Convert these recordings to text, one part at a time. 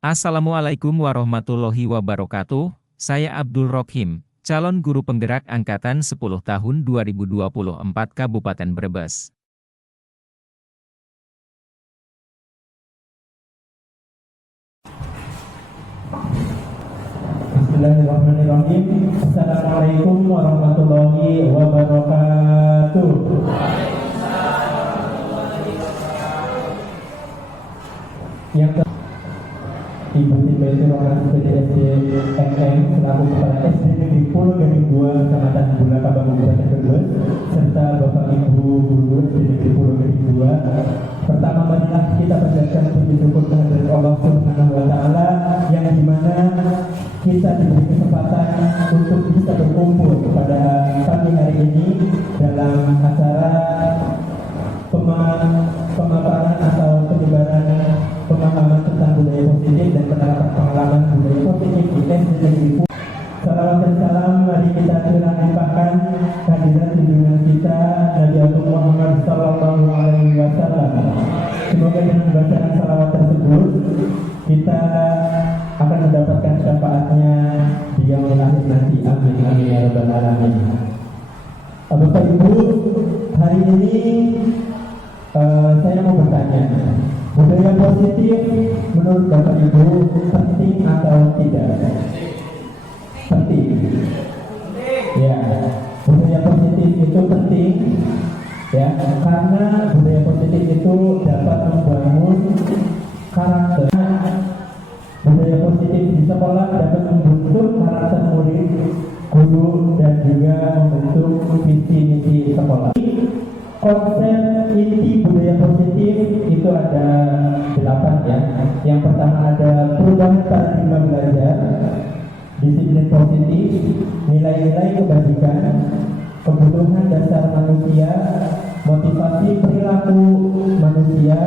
Assalamualaikum warahmatullahi wabarakatuh. Saya Abdul Rohim, calon guru penggerak angkatan 10 tahun 2024 Kabupaten Brebes. Bismillahirrahmanirrahim. Assalamualaikum warahmatullahi wabarakatuh. Yang Ibu Siti Rohman PDSD MM selaku Kepala SD Negeri Pulau Gading 2 Kecamatan Bulaka Kabupaten Brebes serta Bapak Ibu Guru SD Negeri Pulau Gading 2. Pertama marilah kita panjatkan puji syukur kehadirat Allah Subhanahu wa taala yang dimana kita diberi kesempatan untuk bisa berkumpul pada pagi hari ini dalam acara pemaparan atau penyebaran pemahaman tentang budaya positif dan penerapan pengalaman budaya positif di SD Negeri Pulau. Salawat dan salam mari kita limpahkan kehadiran junjungan kita Nabi Muhammad Sallallahu Alaihi Wasallam. Semoga dengan bacaan salawat tersebut kita akan mendapatkan syafaatnya di yaumul akhir nanti. Amin amin ya rabbal alamin. Bapak Ibu, hari ini saya mau bertanya, budaya positif menurut Bapak Ibu penting atau tidak? Penting. Ya, budaya positif itu penting, ya, karena budaya positif itu dapat membangun karakter. Budaya positif di sekolah dapat membentuk karakter murid, guru, dan juga membentuk visi misi sekolah. Konsep inti budaya positif itu ada 8 ya. Yang pertama ada perubahan paradigma belajar, disiplin positif, nilai-nilai kebajikan, kebutuhan dasar manusia, motivasi perilaku manusia,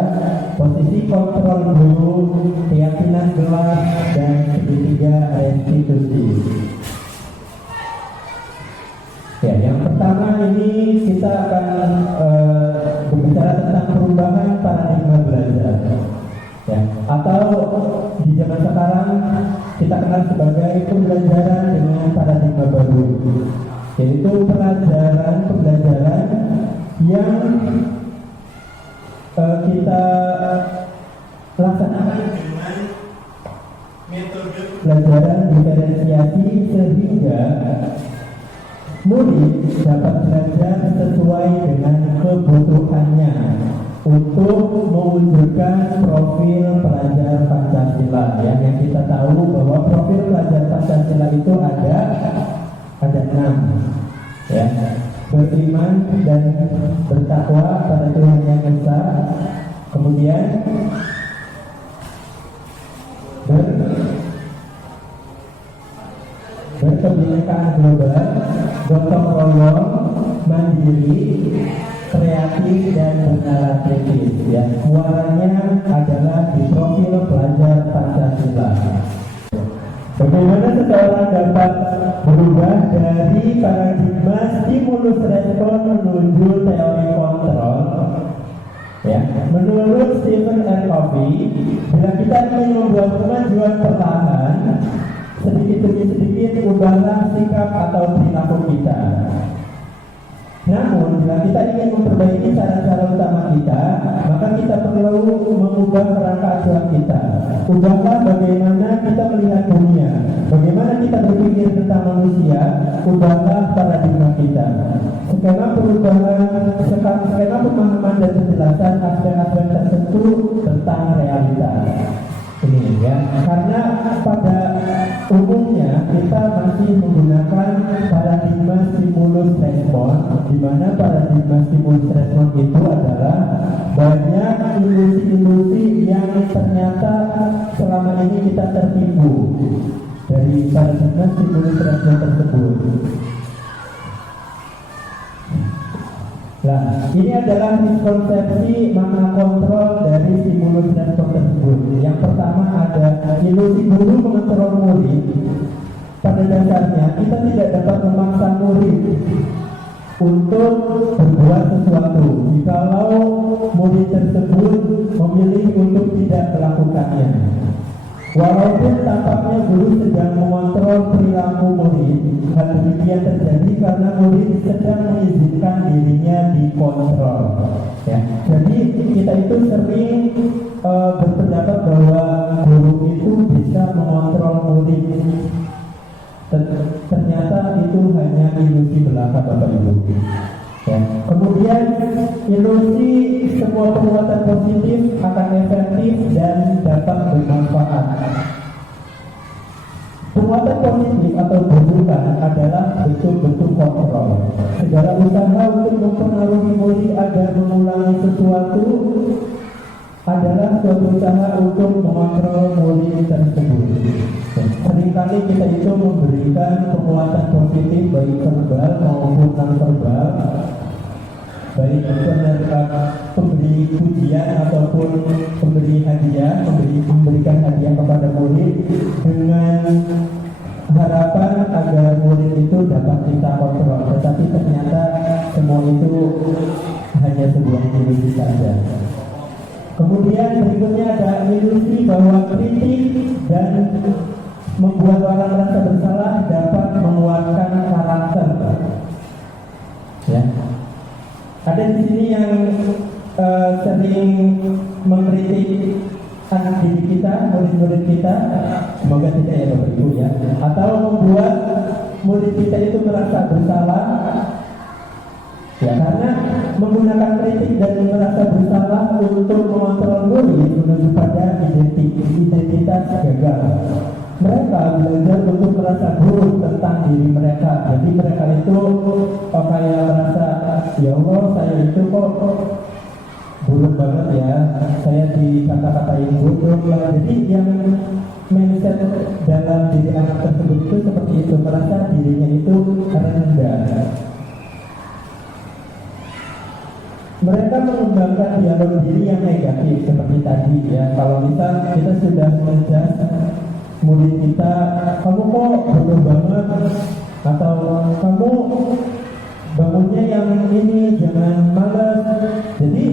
posisi kontrol guru, keyakinan kelas, dan segitiga restitusi. Ya, yang pertama ini kita akan berbicara tentang perubahan paradigma belajar, ya, atau di zaman sekarang kita kenal sebagai pembelajaran dengan paradigma baru, yaitu pembelajaran yang kita laksanakan dengan metode pembelajaran diferensiasi sehingga murid dapat belajar sesuai dengan kebutuhannya untuk mewujudkan profil pelajar Pancasila, ya, yang kita tahu bahwa profil pelajar Pancasila itu ada 6, ya, beriman dan bertakwa pada Tuhan Yang Esa, kemudian berkebinekaan global, gotong royong, mandiri, kreatif, dan bernarasi, ya. Muaranya adalah di profil pelajar Pancasila. Bagaimana seseorang dapat berubah dari paradigma stimulus respon menuju teori kontrol? Ya, menurut Stephen R. Covey, bila kita ingin membuat kemajuan perlahan, sedikit demi sedikit ubahlah sikap atau perilaku kita. Namun, bila kita ingin memperbaiki cara-cara utama kita, maka kita perlu mengubah kerangka acuan kita. Ubahlah bagaimana kita melihat dunia, bagaimana kita berpikir tentang manusia. Ubahlah paradigma kita. Skema pemahaman dan penjelasan aspek-aspek tertentu tentang realitas. Ini, ya, karena pada umumnya kita masih menggunakan paradigma stimulus respon, di mana paradigma stimulus respon itu adalah banyak ilusi-ilusi yang ternyata selama ini kita tertipu dari paradigma stimulus respon tersebut. Nah, ini adalah miskonsepsi makna kontrol dari stimulus respon tersebut. Yang pertama ada ilusi guru mengontrol murid. Pada dasarnya kita tidak dapat memaksa murid untuk berbuat sesuatu jikalau murid tersebut memilih untuk tidak melakukannya. Walaupun tampaknya guru sedang mengontrol perilaku murid, hal demikian terjadi karena murid sedang mengizinkan dirinya dikontrol. Ya. Jadi kita itu sering berpendapat bahwa guru itu bisa mengontrol murid. Ternyata itu hanya ilusi belaka Bapak Ibu. Ya. Kemudian ilusi semua perbuatan positif akan efektif dan dapat bermanfaat. Perbuatan positif atau keburukan adalah bentuk-bentuk kontrol. Segala usaha untuk mempengaruhi murid agar mengulangi sesuatu adalah suatu usaha untuk mengontrol murid tersebut. Seringkali kita itu memberikan penguatan positif baik verbal maupun non-verbal, baik pemberi pujian ataupun pemberi hadiah, memberikan hadiah kepada murid dengan harapan agar murid itu dapat kita kontrol. Tetapi ternyata semua itu hanya sebuah ilusi saja. Kemudian berikutnya ada ilusi bahwa kritik dan membuat orang merasa bersalah dapat menguatkan karakter. Ya. Ada di sini yang sering mengkritik anak didik kita, murid-murid kita, semoga tidak ya Bapak Ibu ya, atau membuat murid kita itu merasa bersalah. Ya, karena menggunakan kritik dan merasa bersalah untuk mengontrol murid menuju pada identitas gagal. Mereka belajar untuk merasa buruk tentang diri mereka. Jadi mereka itu kayak merasa, ya Allah saya itu kok buruk banget ya, saya dikata-katain bodoh lah. Jadi yang mindset dalam diri anak tersebut itu seperti itu, merasa dirinya itu rendah. Mereka mengembangkan dialog diri yang negatif seperti tadi ya. Kalau misal kita sudah mengejar murid kita, kamu kok bodoh banget, atau kamu bangunnya yang ini, jangan malas. Jadi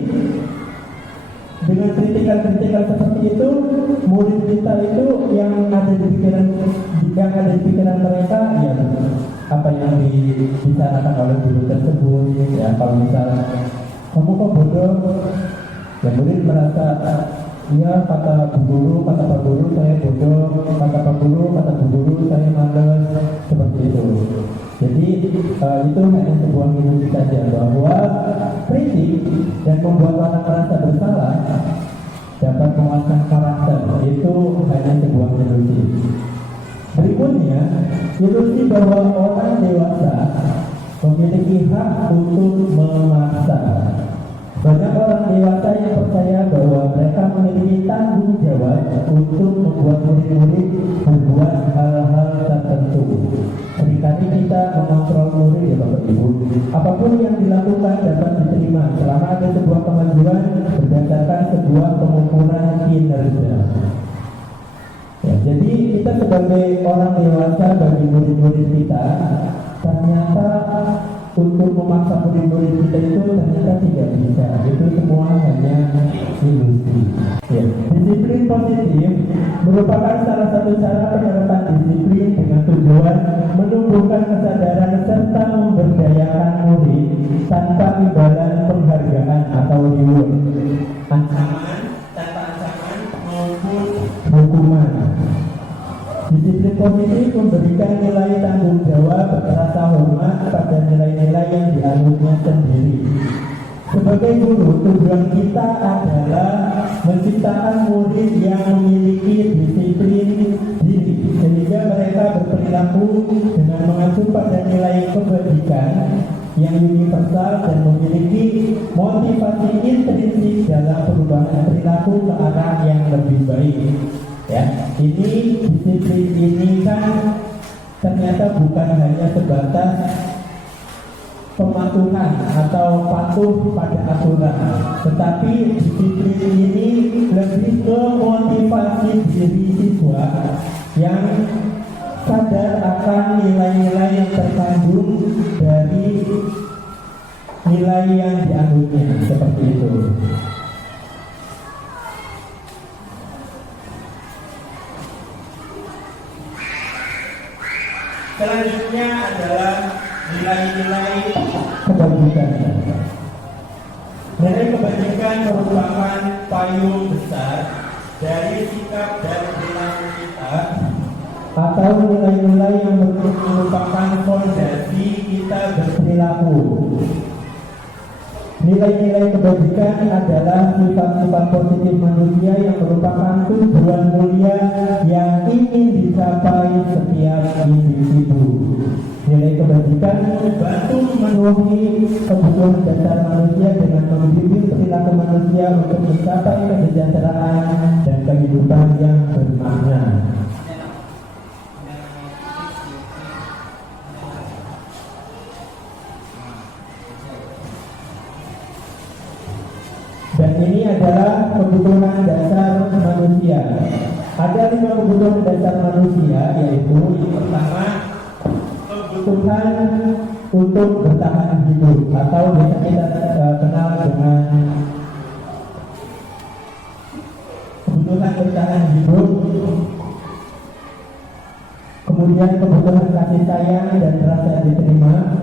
dengan kritikan-kritikan seperti itu, murid kita itu yang ada di pikiran mereka ya apa yang dibicarakan oleh guru tersebut ya. Kalau misalnya kamu kok bodoh, ya murid merasa ya kata bu guru, kata pak guru saya bodoh, kata pak guru, kata bu guru saya malas, seperti itu. Jadi itu hanya sebuah ilusi saja bahwa kritik dan membuat orang merasa bersalah dapat menguatkan karakter. Itu hanya sebuah ilusi. Berikutnya, ilusi bahwa orang dewasa memiliki hak untuk memaksa. Banyak orang dewasa yang percaya bahwa mereka memiliki tanggung jawab untuk membuat murid-murid membuat hal-hal tertentu. Seringkali kita mengontrol murid ya Bapak Ibu. Apapun yang dilakukan dapat diterima selama ada sebuah kemajuan berdasarkan sebuah pengukuran kinerja. Ya, jadi kita sebagai orang dewasa bagi murid-murid kita, ternyata untuk memaksa murid-murid kita itu ternyata tidak bisa. Itu semua hanya ilusi. Ya. Disiplin positif merupakan salah satu cara penerapan disiplin dengan tujuan menumbuhkan kesadaran serta memberdayakan murid tanpa imbalan penghargaan atau reward, ancaman tanpa ancaman maupun hukuman. Disiplin positif memberikan nilai tanggung jawab, rasa hormat pada nilai-nilai yang dianutnya sendiri. Sebagai guru, tujuan kita adalah menciptakan murid yang memiliki disiplin diri, sehingga mereka berperilaku dengan mengacu pada nilai kebajikan yang universal dan memiliki motivasi intrinsik dalam perubahan perilaku ke arah yang lebih baik. Ya, ini disiplin ini kan ternyata bukan hanya sebatas pematuhan atau patuh pada aturan, tetapi disiplin ini lebih ke motivasi diri siswa yang sadar akan nilai-nilai yang terkandung dari nilai yang dianutnya, seperti itu. Selanjutnya adalah nilai-nilai kebajikan. Nilai kebajikan merupakan payung besar dari sikap dan perilaku kita, atau nilai-nilai yang merupakan fondasi kita berperilaku. Nilai-nilai kebajikan adalah sifat-sifat positif manusia yang merupakan tujuan mulia yang ingin dicapai setiap individu. Nilai kebajikan membantu memenuhi kebutuhan dasar manusia dengan membimbing perilaku manusia untuk mencapai kesejahteraan dan kehidupan yang bermakna. Dan ini adalah kebutuhan dasar manusia. Ada 5 kebutuhan dasar manusia, yaitu yang pertama, kebutuhan untuk bertahan hidup, atau biasa kita kenal dengan kebutuhan bertahan hidup. Kemudian kebutuhan kasih sayang dan rasa diterima.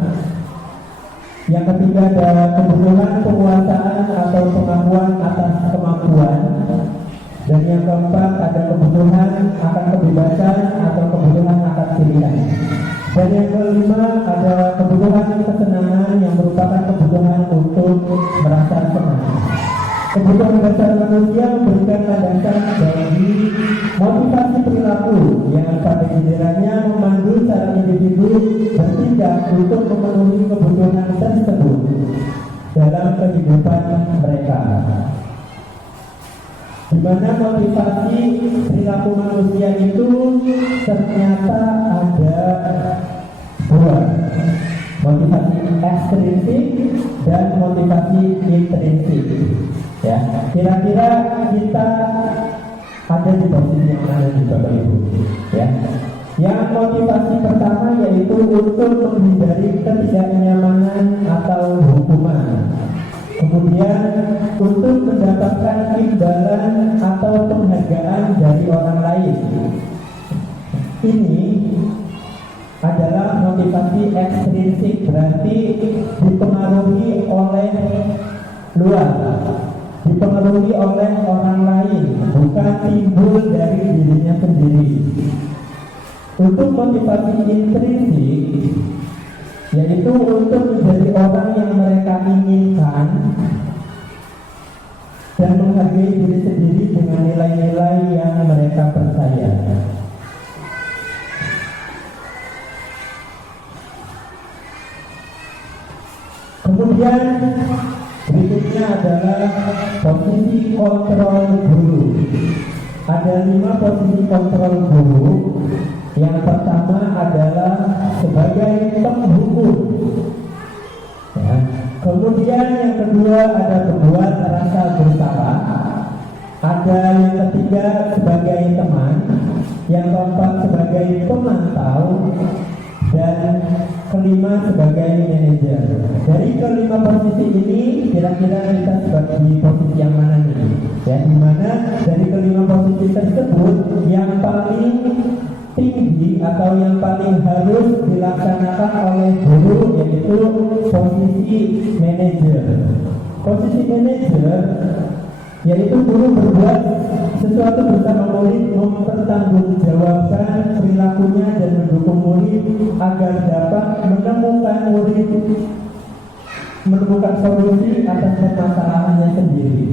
Yang ketiga adalah kebutuhan penguasaan atau pengakuan atas kemampuan. Dan yang keempat ada kebutuhan akan kebebasan atau kebutuhan akan pilihan. Dan yang kelima ada kebutuhan kesenangan yang merupakan kebutuhan untuk merasa senang. Kebutuhan dasar manusia memberikan landasan bagi motivasi perilaku yang pada gilirannya memandu secara individu bertindak untuk memenuhi kebutuhan tersebut dalam kehidupan mereka. Di mana motivasi perilaku manusia itu ternyata ada 2, motivasi ekstrinsik dan motivasi intrinsik. Ya, kira-kira kita ada di posisi yang mana nih Bapak Ibu? Ya, yang motivasi pertama yaitu untuk menghindari ketidaknyamanan atau hukuman. Kemudian untuk mendapatkan imbalan atau penghargaan dari orang lain. Ini adalah motivasi ekstrinsik, berarti dipengaruhi oleh luar, dipengaruhi oleh orang lain, bukan timbul dari dirinya sendiri. Untuk motivasi intrinsik, yaitu untuk menjadi orang yang mereka inginkan dan menghargai diri sendiri dengan nilai-nilai yang mereka percaya. Kemudian berikutnya adalah posisi kontrol guru. Ada 5 posisi kontrol guru. Yang pertama adalah sebagai penghukum. Ya. Kemudian yang kedua ada pembuat rasa bersalah. Ada yang ketiga sebagai teman. Yang keempat sebagai pemantau. Dan kelima sebagai manajer. Dari kelima posisi ini kira-kira kita sebagai posisi yang mana nih? Ya, di mana dari kelima posisi tersebut yang paling tinggi atau yang paling harus dilaksanakan oleh guru yaitu posisi manajer. Posisi manajer yaitu guru berbuat sesuatu bersama murid, mempertanggungjawabkan perilakunya dan mendukung murid agar dapat menemukan solusi atas permasalahannya sendiri.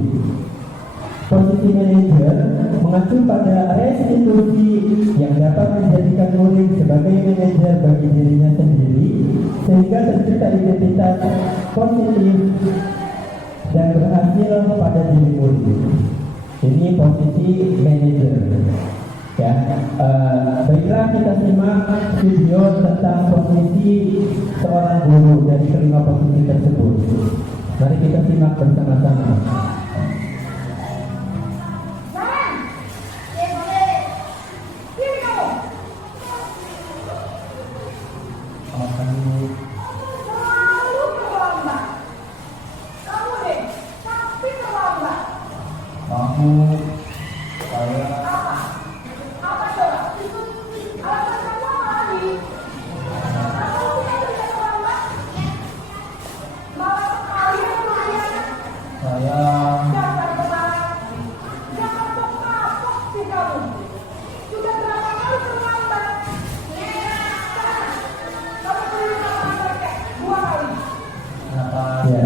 Posisi manajer mengacu pada restitusi yang dapat menjadikan murid sebagai manajer bagi dirinya sendiri sehingga tercipta identitas positif dan berhasil pada diri murid. Ini posisi manajer. Ya, baiklah kita simak video tentang posisi seorang guru dari kelima posisi tersebut. Mari kita simak bersama-sama.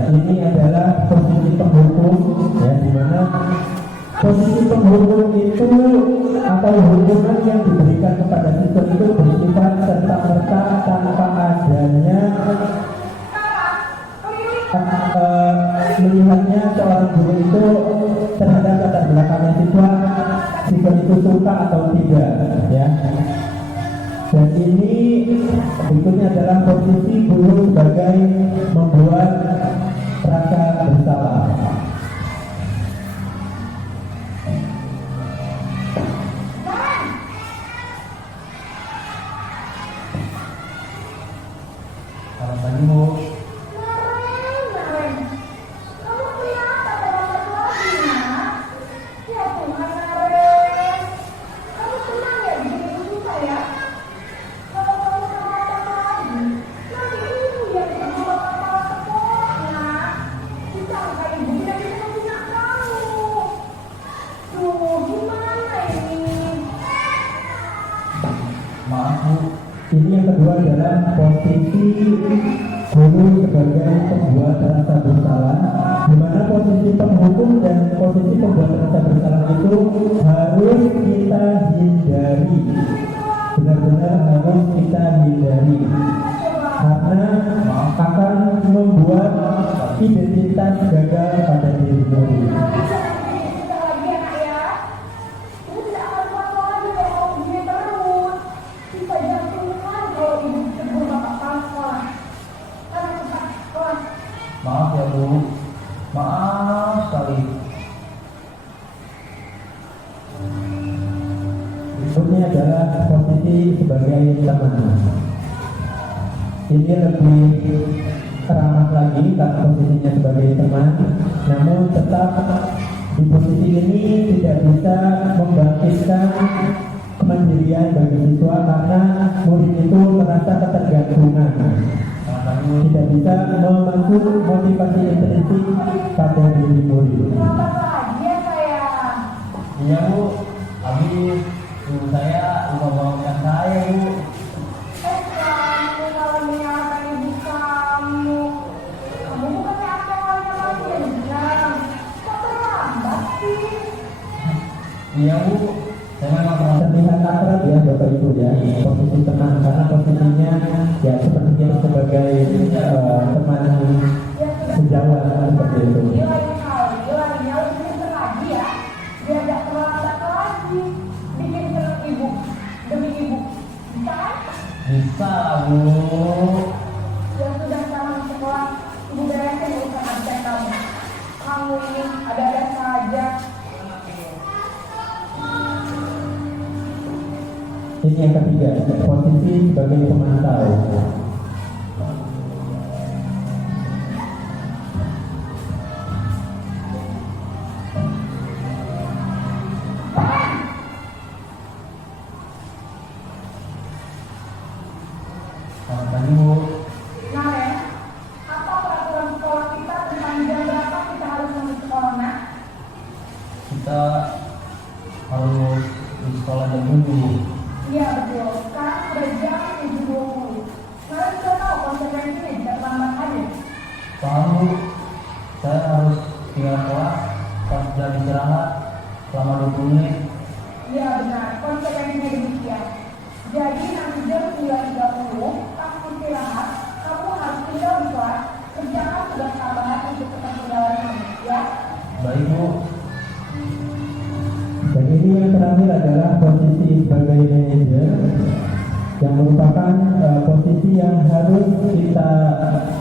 ini adalah posisi penghubung, ya, di mana posisi penghubung itu atau hubungan yang diberikan kepada siswa itu bersifat serta-merta tanpa adanya melihatnya seorang guru itu terhadap latar belakangnya siswa itu suka atau tidak, ya. Dan ini berikutnya adalah posisi guru sebagai membuat rasa bersalah. Selamat pagi, Bu. Maaf, Bu. Ini yang kedua adalah posisi guru sebagai pembuat rasa bersalah, di mana posisi penghukum dan posisi pembuat rasa bersalah itu harus kita hindari, benar-benar harus kita hindari, karena akan membuat identitas gagal pada diri murid. Maaf ya, Bu. Maaf sekali. Berikutnya adalah posisi sebagai teman. Ini lebih ramah lagi karena posisinya sebagai teman, namun tetap di posisi ini tidak bisa membangkitkan kemandirian bagi siswa karena murid itu merasa ketergantungan, tidak bisa membantu motivasi intrinsik pada diri murid. Iya, Bu. Habis guru saya lupa bawakan saya, Bu. Iya, Bu. Saya memang pernah Terlihat akrab ya Bapak Ibu ya, posisi teman, karena posisinya ya sepertinya sebagai teman sejawat seperti itu. bisa, Bu. Yang sudah sama di sekolah, ibu beresin urusan absen kamu. Kamu ini ada-ada saja. Ini yang ketiga, posisi sebagai pemantau. Selamat pagi, Bu. Nah, Ren, apa peraturan sekolah kita tentang jam berapa kita harus masuk sekolah, nak? Kita harus di sekolah jam 7. Iya, betul. Sekarang sudah jam 7.20. Kalian sudah tahu konsekuensinya jika terlambat hadir? Paham, Bu. Saya harus tinggal kelas pas sudah istirahat selama 20 menit. Iya, benar. Konsekuensinya demikian. Jadi nanti jam 9.30, pas istirahat, kamu harus tinggal di kelas, kerjakan tugas tambahan untuk ketertinggalan ini, ya? Baik, Bu. Dan ini yang terakhir adalah posisi sebagai manajer, yang merupakan posisi yang harus kita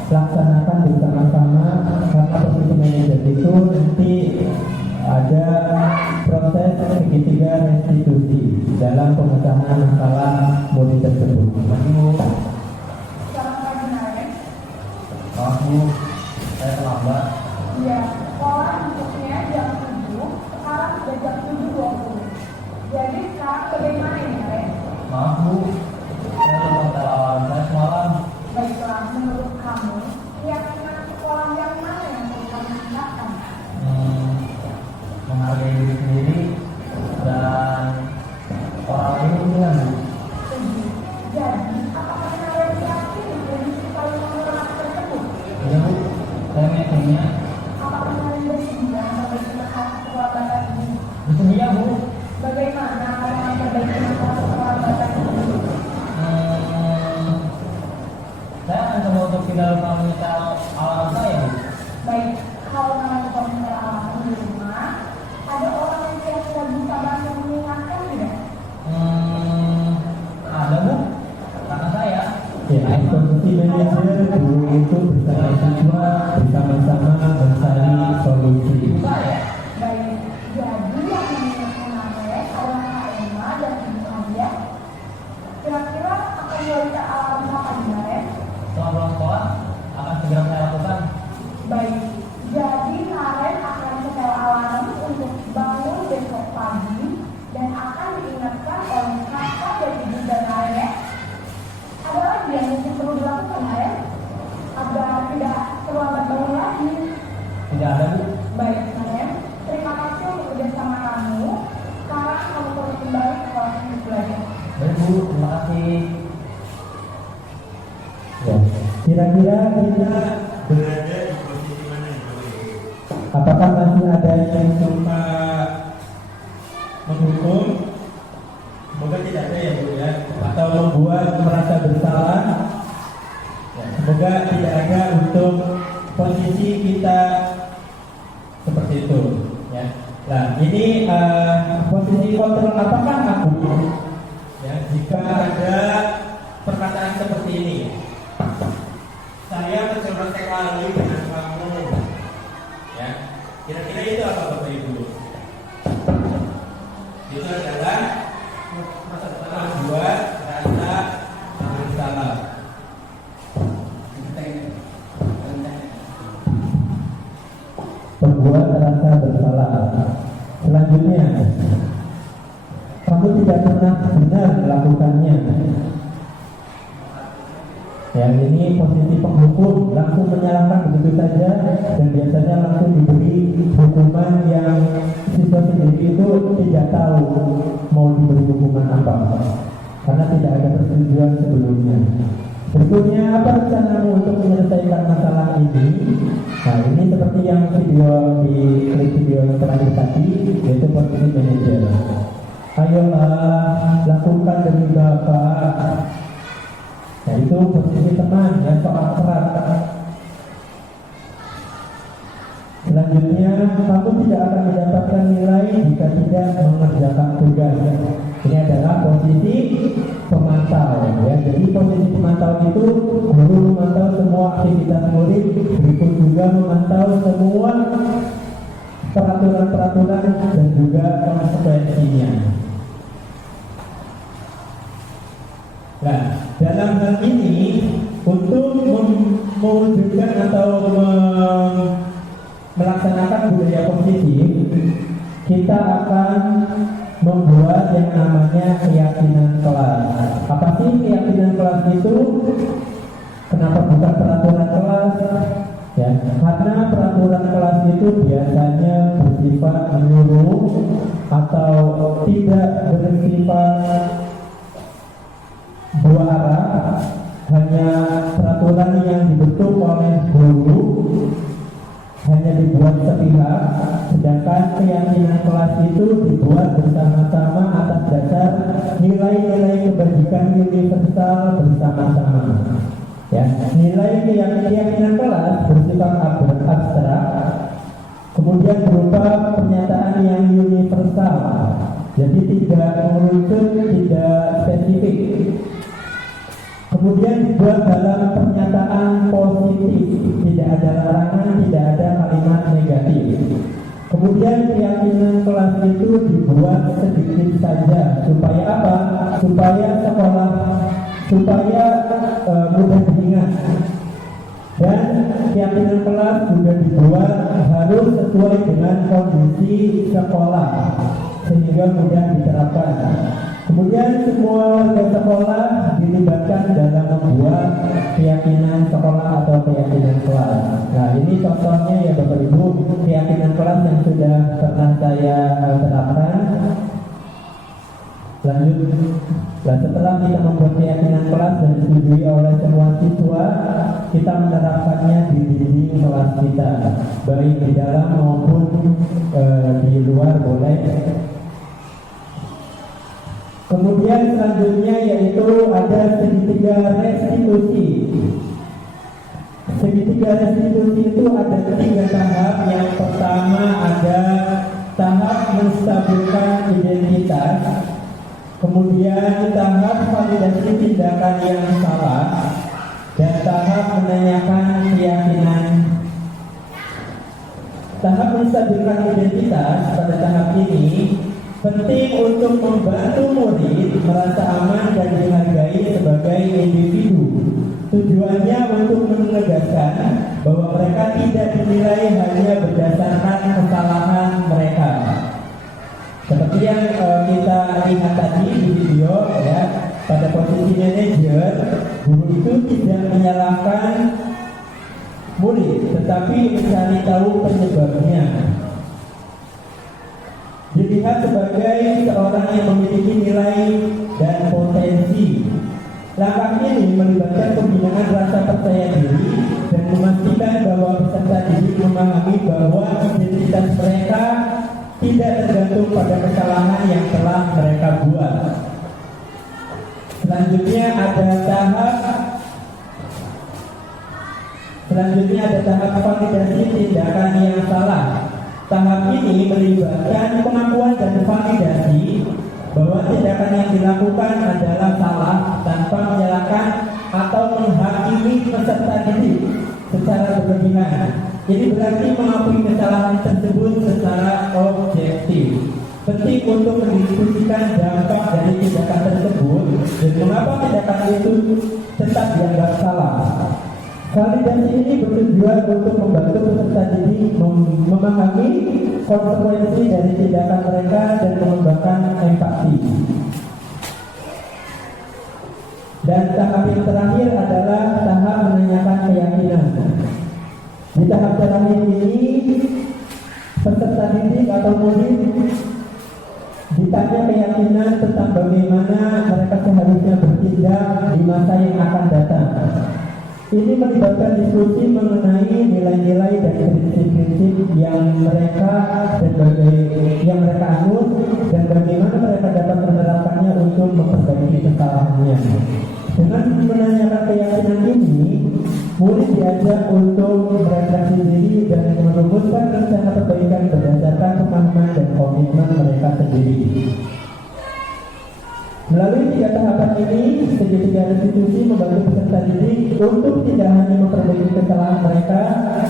laksanakan bersama-sama, karena posisi manajer itu nanti ada proses segitiga restitusi dalam pemecahan masalah murid tersebut. Pagi, Bu. Selamat pagi, Naren. Maaf, Bu. Saya terlambat. Iya, sekolah masuknya jam 7, sekarang sudah jam 7.20. Jadi sekarang bagaimana ini, Naren? Maaf, Bu. Saya lupa hotel alarm saya semalam. Baiklah, menurut kamu, keyakinan sekolah yang mana yang perlu kamu tingkatkan? Menghargai diri sendiri dan orang lain itu kan, Bu. Setuju. Jadi informasinya. Apakah kalian bersedia memperbaiki masalah kekeluargaan ini? Bersedia, Bu. Bagaimana kalian memperbaiki masalah kekeluargaan ini? Saya akan coba untuk tidak lupa meminta alamat saya, Bu. Baik, kalau kalian lupa minta alamat di rumah, ada orang yang kira-kira bisa bantu mengingatkan tidak? Ada, Bu. Kakak saya. Ya, posisi manajer guru itu bersama siswa bersama-sama mencari solusi. Ibu saya. Baik, jadi yang mengingatkan Nares adalah Kak Emma dan Ibu Adia. Kira-kira akan wanita alam apa di Nares? Setelah pulang sekolah akan segera saya lakukan. Baik, jadi Nares akan setel alarm untuk bangun besok pagi dan akan diingatkan oleh kakak dan ibu dan Nares. Ada lagi yang mungkin perlu dilakukan Nares agar tidak terlambat bangun lagi. Tidak ada, Bu. Baik Nares, terima kasih untuk kerjasama kamu. Sekarang kamu perlu kembali ke kelas untuk belajar. Baik, Bu. Terima kasih. Ya. Kira-kira kita berada di posisi mana nih, Bapak Ibu? Apakah masih ada yang suka menghukum? Semoga tidak ada ya, Bu ya. Atau membuat merasa bersalah? Ya, semoga tidak ada untuk posisi kita seperti itu. Ya. Nah, ini posisi kontrol apakah aku? Ya, jika ada perkataan seperti ini, saya mencoba sekali dengan kamu, ya, kira-kira itu apa Bapak Ibu? Itu adalah membuat rasa bersalah. Membuat rasa bersalah. Selanjutnya, kamu tidak pernah benar melakukannya. Yang ini posisi penghukum, langsung menyalahkan begitu saja dan biasanya langsung diberi hukuman yang siswa sendiri itu tidak tahu mau diberi hukuman apa karena tidak ada persetujuan sebelumnya. Berikutnya, apa rencanamu untuk menyelesaikan masalah ini? Nah, ini seperti yang video di klip video yang terakhir tadi, yaitu posisi manajer. Ayolah, lakukan demi Bapak. Nah, itu posisi teman yang soal keras. Selanjutnya, kamu tidak akan mendapatkan nilai jika tidak mengerjakan tugas. Ini adalah posisi pemantau, ya. Jadi posisi pemantau itu guru memantau semua aktivitas murid, berikut juga memantau semua peraturan-peraturan dan juga konsekuensinya. Nah, dalam hal ini untuk mewujudkan atau melaksanakan budaya positif, kita akan membuat yang namanya keyakinan kelas. Apa sih keyakinan kelas itu? Kenapa bukan peraturan kelas? Ya, karena peraturan kelas itu biasanya bersifat menyuruh atau tidak bersifat dua arah, hanya peraturan yang dibentuk oleh guru hanya dibuat sepihak, sedangkan keyakinan kelas itu dibuat bersama-sama atas dasar nilai-nilai kebajikan universal bersama-sama. Ya, nilai keyakinan kelas bersifat abstrak, kemudian berupa pernyataan yang universal, jadi tidak mengerucut, tidak spesifik. Kemudian dibuat dalam pernyataan positif, tidak ada larangan, tidak ada kalimat negatif. Kemudian keyakinan kelas itu dibuat sedikit saja, supaya apa? Supaya mudah diingat. Dan keyakinan kelas juga dibuat harus sesuai dengan kondisi sekolah, sehingga mudah diterapkan. Kemudian semua warga sekolah dilibatkan dalam membuat keyakinan sekolah atau keyakinan kelas. Nah, ini contohnya ya Bapak Ibu, keyakinan kelas yang sudah pernah saya terapkan. Lanjut, setelah kita membuat keyakinan kelas dan disetujui oleh semua siswa kita menerapkannya di dinding kelas kita, baik di dalam maupun di luar boleh. Kemudian selanjutnya yaitu ada segitiga restitusi. Segitiga restitusi itu ada 3 tahap. Yang pertama ada tahap menstabilkan identitas, kemudian tahap validasi tindakan yang salah, dan tahap menanyakan keyakinan. Tahap menstabilkan identitas pada tahap ini penting untuk membantu murid merasa aman dan dihargai sebagai individu. Tujuannya untuk menegaskan bahwa mereka tidak dinilai hanya berdasarkan kesalahan mereka. Seperti yang kita lihat tadi di video, ya, pada posisi manajer, guru itu tidak menyalahkan murid, tetapi mencari tahu penyebabnya. Dilihat sebagai seorang yang memiliki nilai dan potensi. Langkah ini melibatkan pembinaan rasa percaya diri dan memastikan bahwa peserta didik memahami bahwa identitas mereka tidak tergantung pada kesalahan yang telah mereka buat. Selanjutnya ada tahap validasi tindakan yang salah. Tahap ini melibatkan pengakuan dan validasi bahwa tindakan yang dilakukan adalah salah tanpa menyalahkan atau menghakimi peserta didik secara berlebihan. Jadi berarti mengakui kesalahan tersebut secara objektif. Penting untuk mendiskusikan dampak dari tindakan tersebut dan mengapa tindakan itu tetap dianggap salah. Validasi ini bertujuan untuk membantu peserta didik memahami konsekuensi dari tindakan mereka dan mengembangkan empati. Dan tahap yang terakhir adalah tahap menanyakan keyakinan. Di tahap terakhir ini, peserta didik atau murid ditanya keyakinan tentang bagaimana mereka seharusnya bertindak di masa yang akan datang. Ini melibatkan diskusi mengenai nilai-nilai dan prinsip-prinsip yang mereka anut dan bagaimana mereka dapat menerapkannya untuk memperbaiki kesalahannya. Dengan menanyakan keyakinan ini, murid diajak untuk merefleksi diri dan merumuskan rencana perbaikan berdasarkan pemahaman dan komitmen mereka sendiri. Melalui 3 tahapan ini, segitiga restitusi membantu peserta didik untuk tidak hanya memperbaiki kesalahan mereka,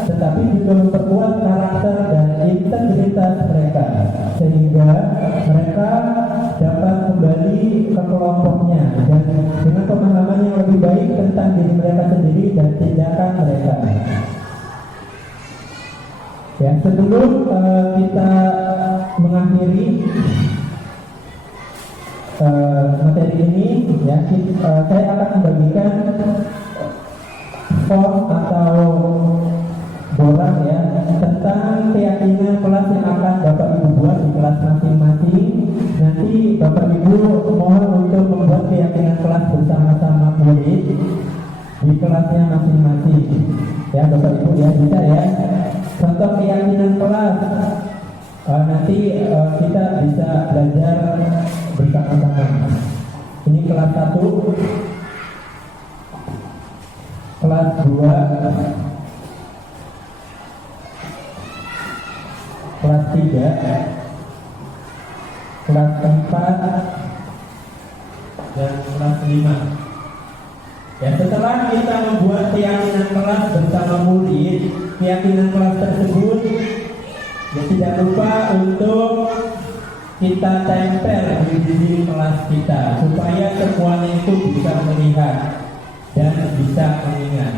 tetapi juga memperkuat karakter dan integritas mereka, sehingga mereka dapat kembali ke kelompoknya dan dengan pemahaman yang lebih baik tentang diri mereka sendiri dan tindakan mereka. Ya, sebelum kita mengakhiri materi ini, ya, saya akan membagikan form atau borak, ya, tentang keyakinan kelas yang akan Bapak Ibu buat di kelas masing-masing. Nanti Bapak Ibu mohon untuk membuat keyakinan kelas bersama-sama murid di kelasnya masing-masing. Ya, Bapak Ibu, ya, bisa, ya. Contoh keyakinan kelas, nanti kita bisa belajar bersama-sama. Ini kelas 1, kelas 2, kelas 3, kelas 4, dan kelas 5. Ya, setelah kita membuat keyakinan kelas bersama murid, keyakinan kelas tersebut, ya, tidak lupa untuk kita tempel di dinding kelas kita supaya semuanya itu bisa melihat dan bisa mengingat.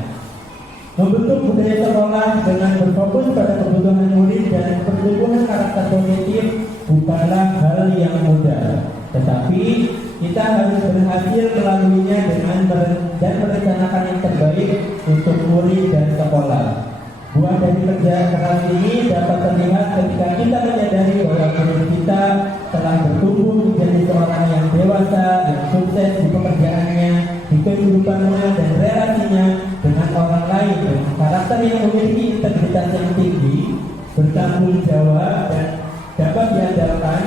Membentuk budaya sekolah dengan berfokus pada kebutuhan murid dan pertumbuhan karakter positif bukanlah hal yang mudah, tetapi kita harus berhasil melaluinya dengan merencanakan yang terbaik untuk murid dan sekolah. Buah dari kerja keras ini dapat terlihat ketika kita menyadari bahwa murid kita telah bertumbuh menjadi seorang yang dewasa, yang sukses di pekerjaannya, di kehidupannya dan relasinya Master yang memiliki integritas yang tinggi, bertanggung jawab dan dapat diandalkan,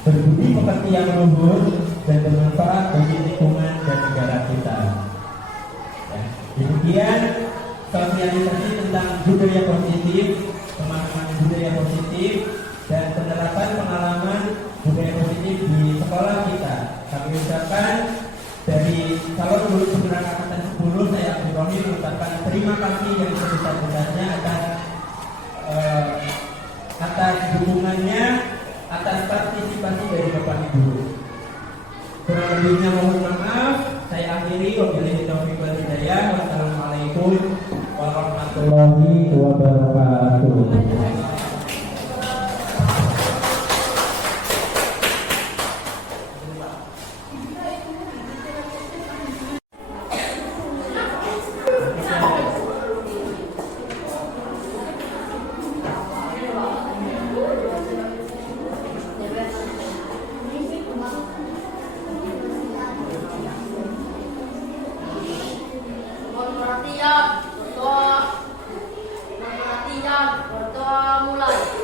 berbudi pekerti yang luhur dan bermanfaat bagi lingkungan dan negara kita. Ya, demikian sosialisasi tentang budaya positif, pemahaman budaya positif, dan penerapan pengalaman budaya positif di sekolah kita. Kami ucapkan dari calon guru penggerak angkatan 10, saya Abdul Rohim mengucapkan terima kasih yang sebesar-besarnya atas dukungannya, atas partisipasi dari Bapak Ibu. Kurang lebihnya mohon maaf. Saya akhiri, wabillahi taufiq wal hidayah. Wassalamualaikum warahmatullahi wabarakatuh. Berdoa mulai.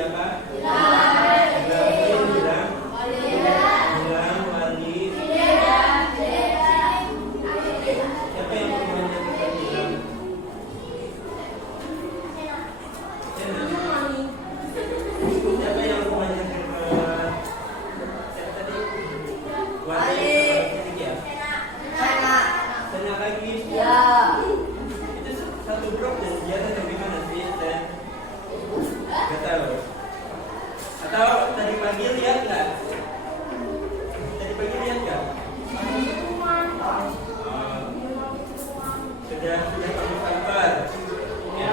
siapa? Ibrahim bilang Wali. Siapa yang memanjatkan Ibrahim? Siapa yang memanjatkan siapa tadi? Wali. Ketiga. Sana lagi. Itu satu grup dan sejarah dari mana sih? Dan nggak tahu. Atau tadi pagi lihat nggak? Tadi pagi lihat nggak? Sudah kamu kabar? Ya,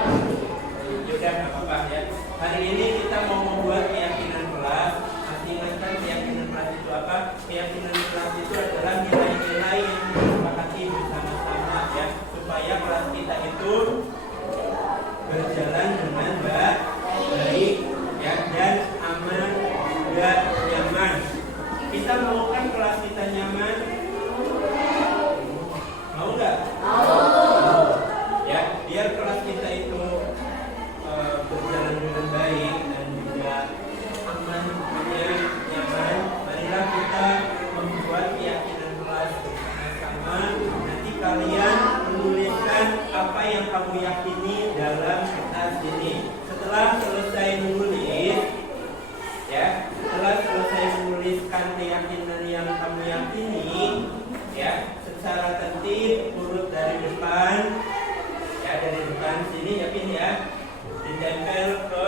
sudah nggak apa-apa ya. Hari ini kita mau membuat keyakinan kelas. Masih ingatkan keyakinan kelas itu apa? Keyakinan kelas itu adalah nilai-nilai yang disepakati bersama-sama ya, supaya kelas kita itu berjalan dengan baik ya, dan aman dan nyaman. Kita mau kan kelas kita nyaman? Mau nggak? Mau. Ya, biar kelas kita itu berjalan dengan baik dan juga aman dan nyaman. Marilah kita membuat keyakinan kelas bersama-sama. Nanti kalian menuliskan apa yang kamu yakini dalam kertas ini. Setelah selesai menulis, ya, setelah selesai menuliskan keyakinan yang kamu yakini, ya, secara tertib urut dari depan, ya, dari depan sini yakin ya, ditempel ke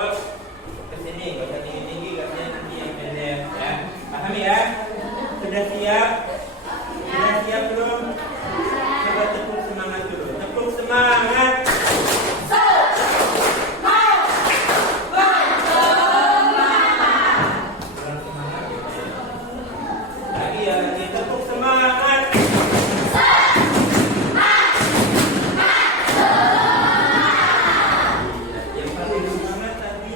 sini, nggak usah tinggi-tinggi, katanya nanti yang pendek, ya, paham ya? Sudah siap? Sudah siap belum? Coba tepuk semangat dulu, tepuk semangat. Lagi tepuk semangat. Yang paling semangat tadi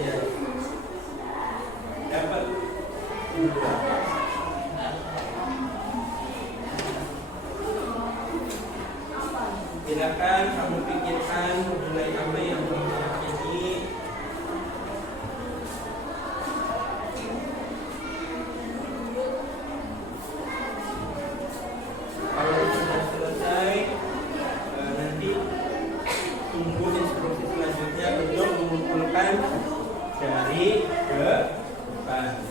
ya. Dapat. Silakan kamu pikirkan nilai apa yang kamu yakini. Kalau sudah selesai, nanti tunggu instruksi selanjutnya untuk mengumpulkan dari ke depan.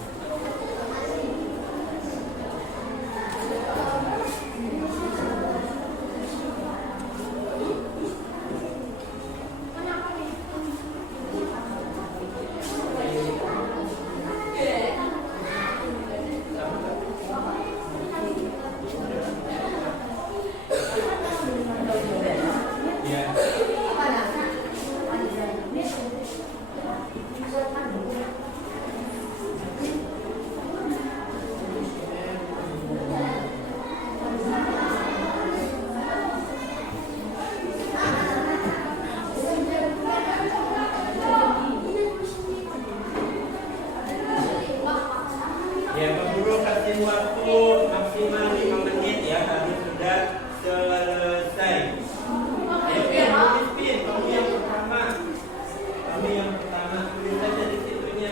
Ya, Pak Guru kasih waktu maksimal 5 menit ya, harus sudah selesai. Ya, Pin, kamu yang pertama. Kamu yang pertama, tulis saja di situnya.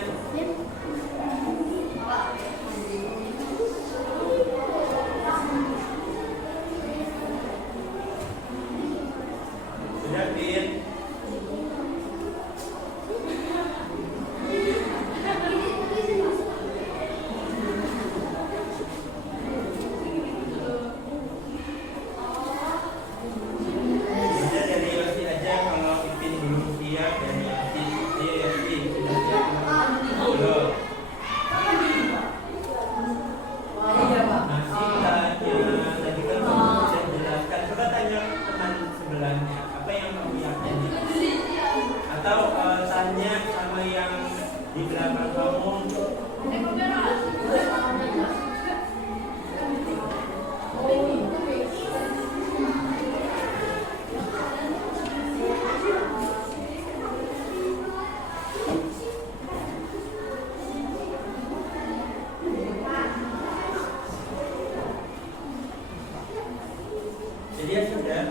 Sudah, Pin. Atau tanya sama yang di belakang kamu. Jadi ya sudah.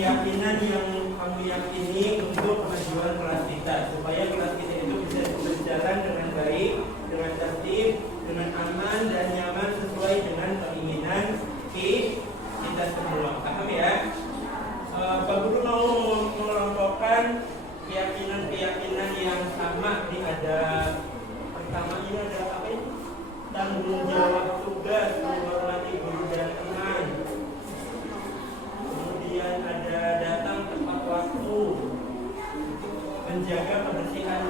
keyakinan yang kami yakini untuk kemajuan kelas kita, supaya kelas kita itu bisa berjalan dengan baik, dengan tertib, dengan aman dan nyaman sesuai dengan keinginan kita semua. Paham ya? Pak Guru mau mengelompokkan keyakinan-keyakinan yang sama. Ini ada pertama, ini ada apa ini? Tanggung jawab tugas, menghormati guru dan teman. Kemudian ada datang tepat waktu, menjaga kebersihan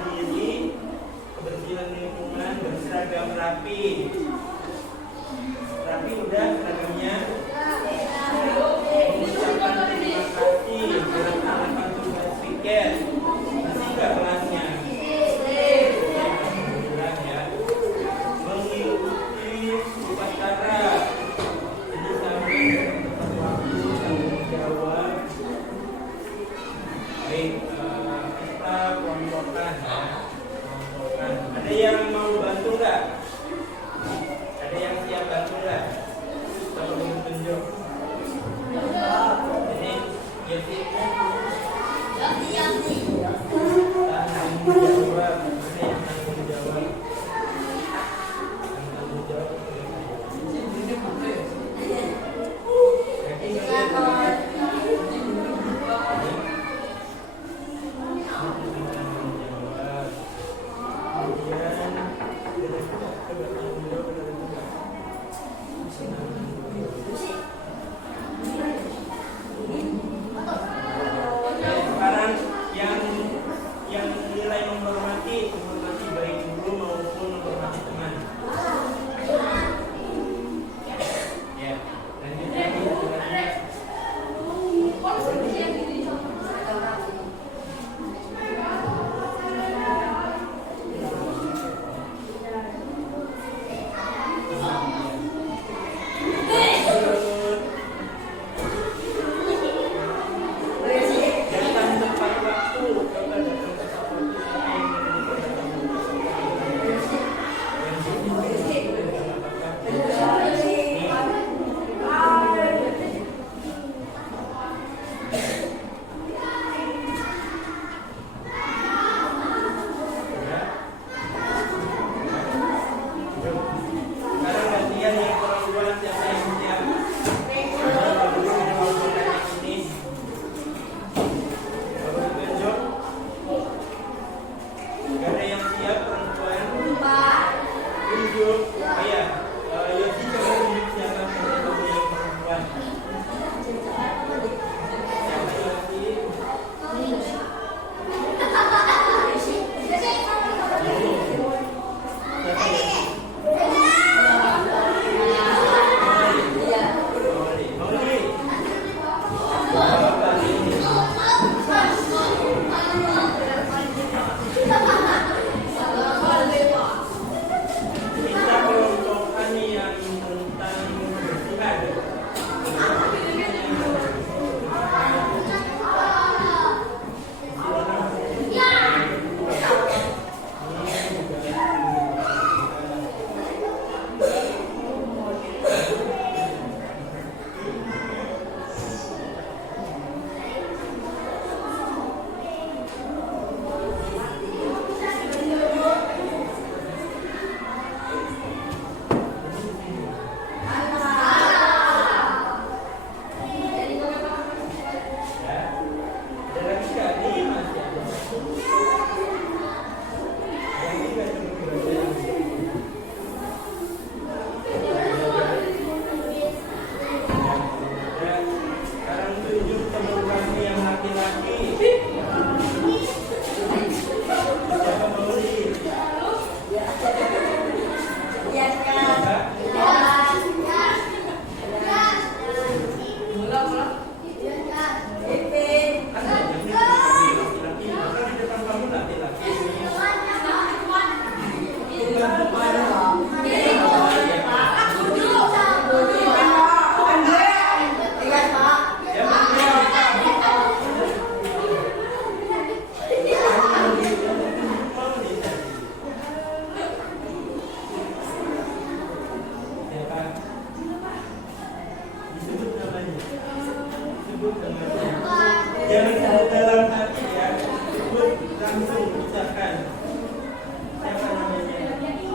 sebut dengannya. Jangan ada dalam hati ya, sebut langsung ucapkan. Siapa namanya? Pipin.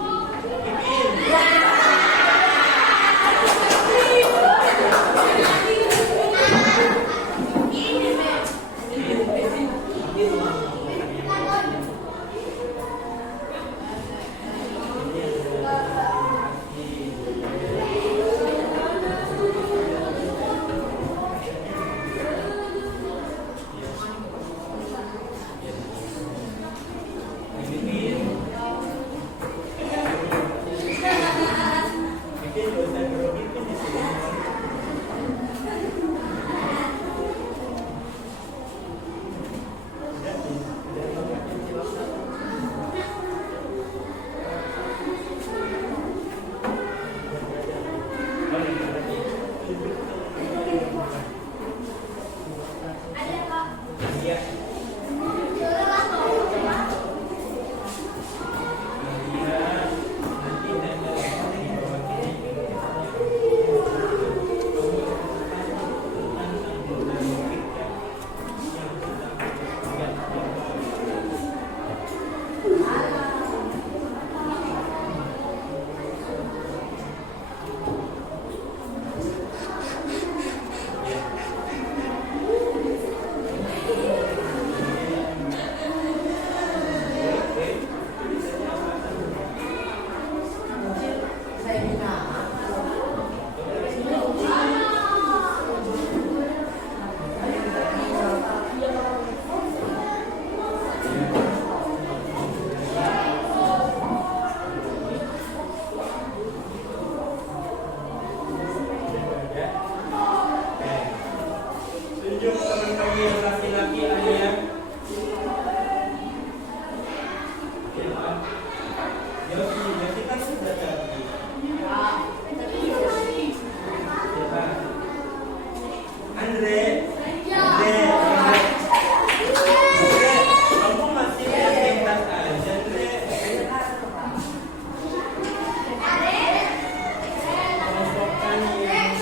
Tunjuk teman kamu yang laki-laki ayah. Yosi kan sudah jadi. Siapa? Andre, kamu masih bebas aja, Andre. Kelompokan yang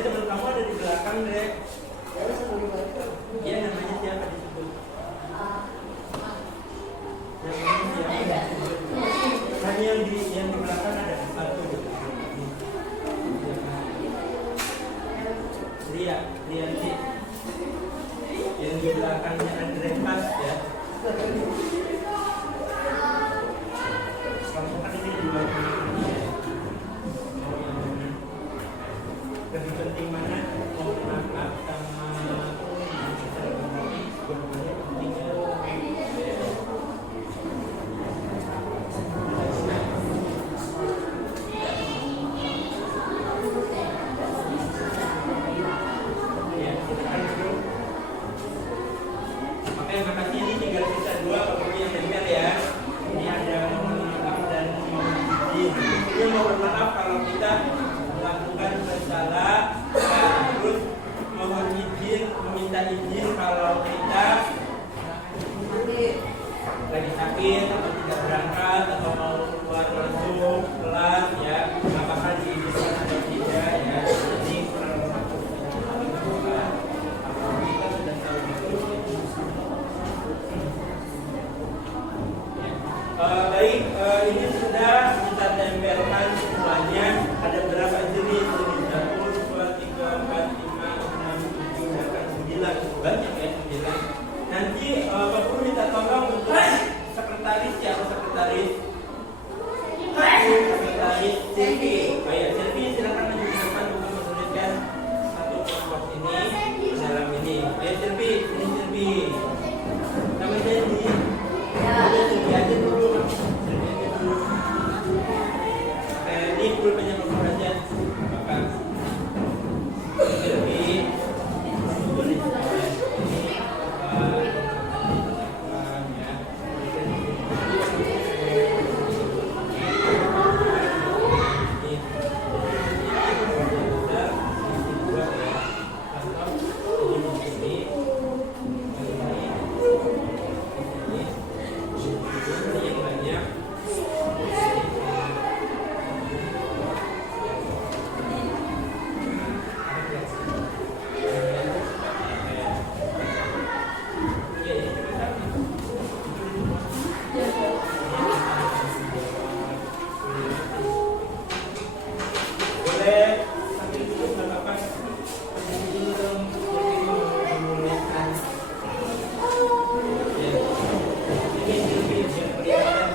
teman kamu ada di belakang, Dre. Dia namanya siapa disebut? Namanya siapa disebut? Kan yang di belakang ada satu. Lihat sih. Yang di belakangnya Andre Mas ya. Kamu kan ini dua. Lebih penting mana mau maaf sama makasih, ini tinggal kita dua kalau yang nempel ya. Ini ada mohon maaf dan mohon izin. Ini mohon maaf kalau kita melakukan bersalah, terus mohon izin, meminta izin kalau kita lagi sakit atau tidak berangkat atau mau keluar masuk kelas ya, apakah diizinkan atau tidak ya. Jadi kita sudah tahu itu. Baik, ini sudah kita tempelkan semuanya. Ada berapa jenis? 1, 2, 3, 4, 5, 6, 7, 8, 9. Banyak ya, 9. Nanti Bapak Guru minta tolong untuk sekretaris. Siapa sekretaris? Sekretaris Silvi. Baik, Silvi silakan menunjukkan untuk menuliskan satu kelompok ini dalam ini. Ayo Silvi, ini Silvi. Namanya ini. Silvi aja dulu. Ini pulpennya Bapak aja. Bapak. boleh sambil duduk nggak apa-apa. Berdiri dulu dong, jadi menuliskan. Ini biar kelihatan.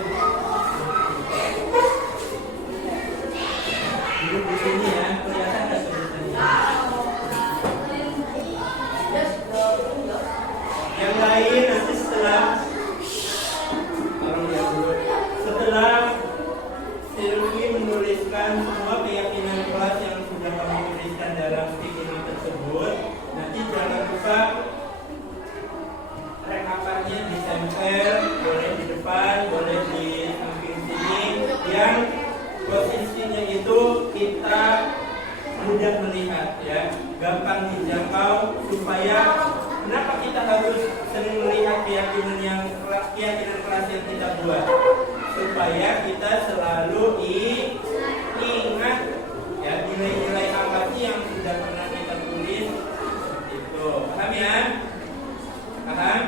Duduk di sini ya, kelihatan nggak tulisannya? Yang lain nanti setelah Silvi menuliskan semua keyakinan kelas yang sudah kami tuliskan dalam stick ini tersebut, nanti jangan lupa rekapannya ditempel, boleh di depan, boleh di samping sini, yang posisinya itu kita mudah melihat ya, gampang dijangkau, supaya kenapa kita harus sering melihat keyakinan kelas yang kita buat, supaya kita selalu ingat ya nilai-nilai apa sih yang sudah pernah kita tulis seperti itu. Paham ya? Paham?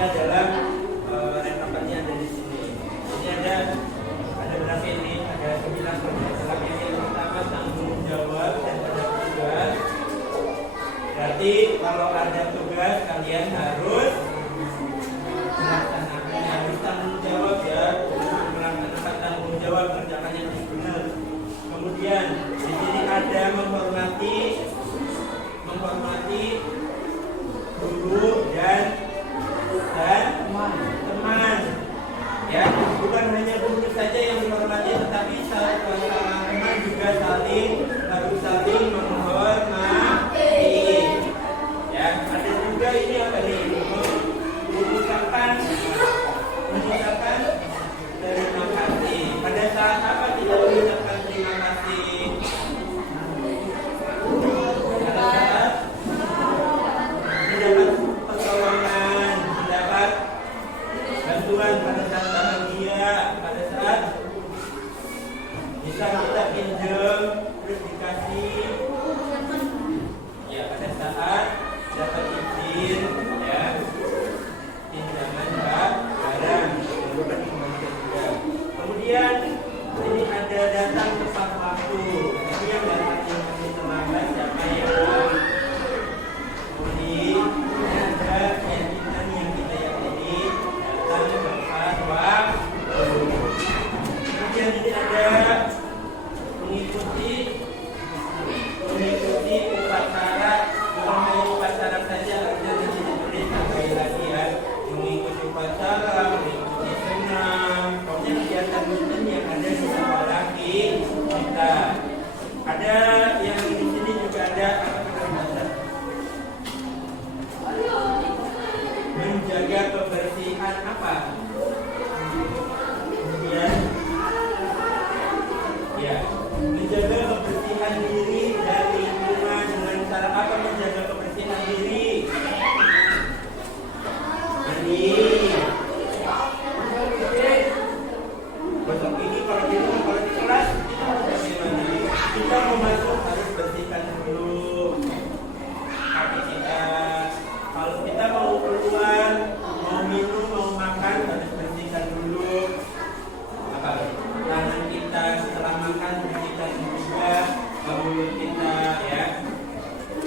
tinggal dalam rekapannya ada di sini. Ini ada berapa ini? Ada 9 pernyataan. Yang pertama tanggung jawab dan ada tugas. Berarti kalau ada tugas kalian harus melaksanakannya, harus tanggung jawab ya, melaksanakan tanggung jawab kerjakannya dengan benar. Kemudian di sini ada menghormati guru dan teman. Ya, bukan hanya guru saja yang dihormati, tetapi teman juga harus saling menghormati. Ya, ada juga ini apa nih? Mengucapkan terima kasih. Pada saat apa kita mengucapkan terima kasih? Pada saat mendapat pertolongan, mendapat bantuan, pada saat bahagia, pada saat bisa kita pinjam terus dikasih, ya pada saat dapat izin, ya pinjaman barang. Kemudian ini ada datang tepat waktu. Ini yang datang yang terlambat siapa ya? Kemudian ada keyakinan yang kita yakini datang tepat waktu. Kemudian ini ada mengikuti upacara, bukan hanya upacara saja, artinya nanti ditulis sampai lagi ya, mengikuti upacara, mengikuti senam, pokoknya kegiatan rutin yang ada di sekolah kita. Ada yang di sini juga ada menjaga kebersihan apa? Kemudian ya, menjaga kebersihan diri dan lingkungan. Dengan cara apa menjaga kebersihan diri? Besok ini kalau di kelas kita harus bagaimana? Kita mau masuk harus bersihkan dulu kaki kita. Kalau kita mau keluar, mau minum, mau makan harus bersihkan dulu apa? Tangan kita. Setelah makan bersihkan juga mulut kita ya.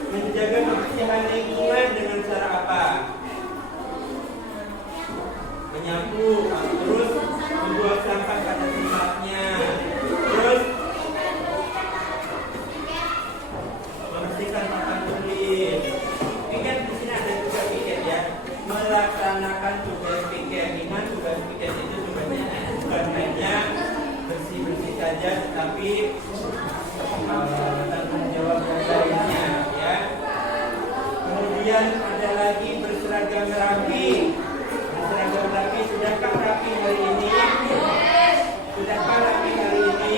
Menjaga kebersihan lingkungan dengan cara apa? Menyapu, terus membuang sampah pada tempatnya, terus membersihkan papan tulis. Piket di sini ada juga piket ya. Melaksanakan tugas piket. Ingat tugas piket itu tugasnya bukan hanya bersih saja, tetapi tanggung jawab dan lainnya ya. Kemudian ada lagi berseragam rapi. Berseragam rapi, sudahkah rapi hari ini? Sudahkah rapi hari ini?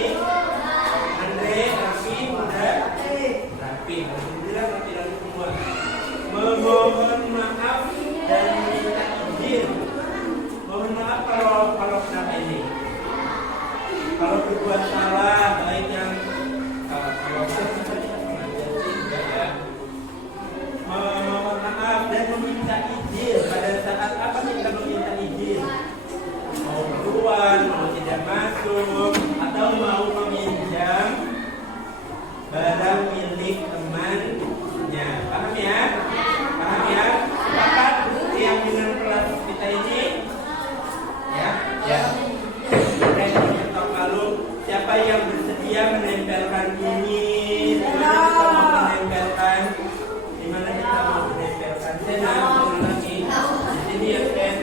Andre, rapi, udah? Rapi, alhamdulillah rapi lagi semua. Memohon maaf dan minta izin. Mohon maaf kalau kenapa ini? Kalau berbuat salah, baik yang kalau ya. Memohon maaf dan meminta izin. Pada saat apa kita meminta izin? Mau keluar, mau tidak masuk, atau mau meminjam barang milik temannya. Paham ya? Paham ya? Sepakat keyakinan kelas kita ini? Ya? Ya. Siapa yang bersedia menempelkan ini? Dimana kita mau menempelkan? Dimana kita mau menempelkan? Senang lagi. Di sini ya Sen.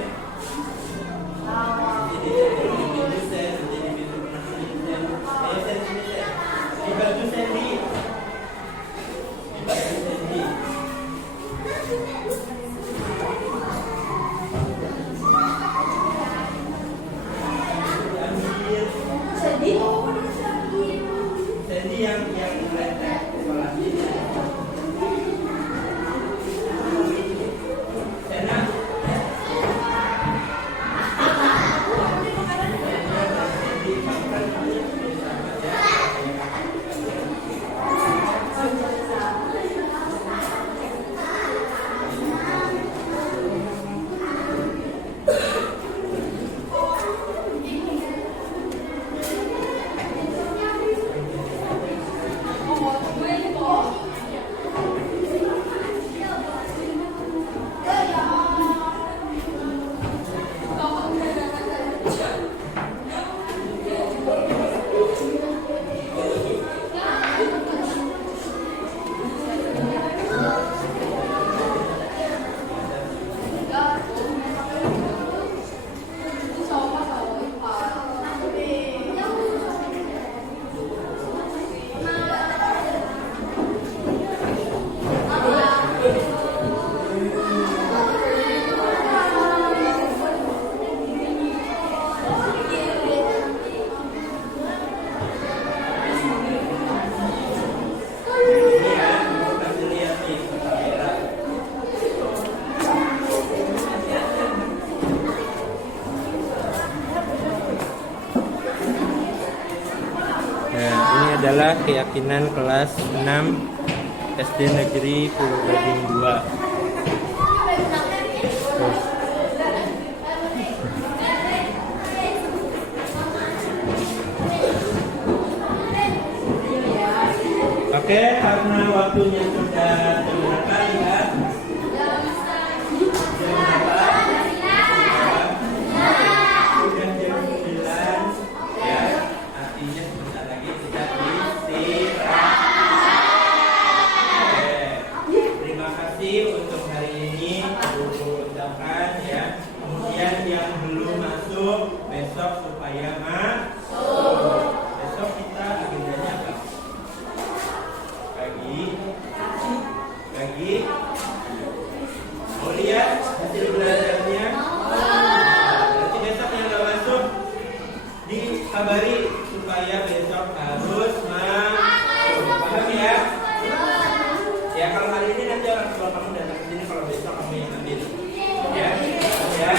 Di pintu Sen. Di pintu Sen. Ayo Sen sini Sen. Di baju Sandy. Di baju Sandy. adalah keyakinan kelas 6 SD Negeri Pulau Gading 2. Oke, karena waktunya sudah jam berapa ya? Jam berapa? Sudah jam 9 ya. Artinya sebentar lagi kita istirahat. Oke. Terima kasih untuk hari ini guru ucapkan ya. Kemudian yang belum masuk besok supaya masuk. Besok kita agendanya apa? Pagi mau lihat hasil belajarnya? Nanti besok yang nggak masuk dikabari supaya besok harus masuk. Paham ya? Ya kalau hari ini nanti orang tua kamu datang ke sini, kalau besok kamu yang ambil. Ya, ya.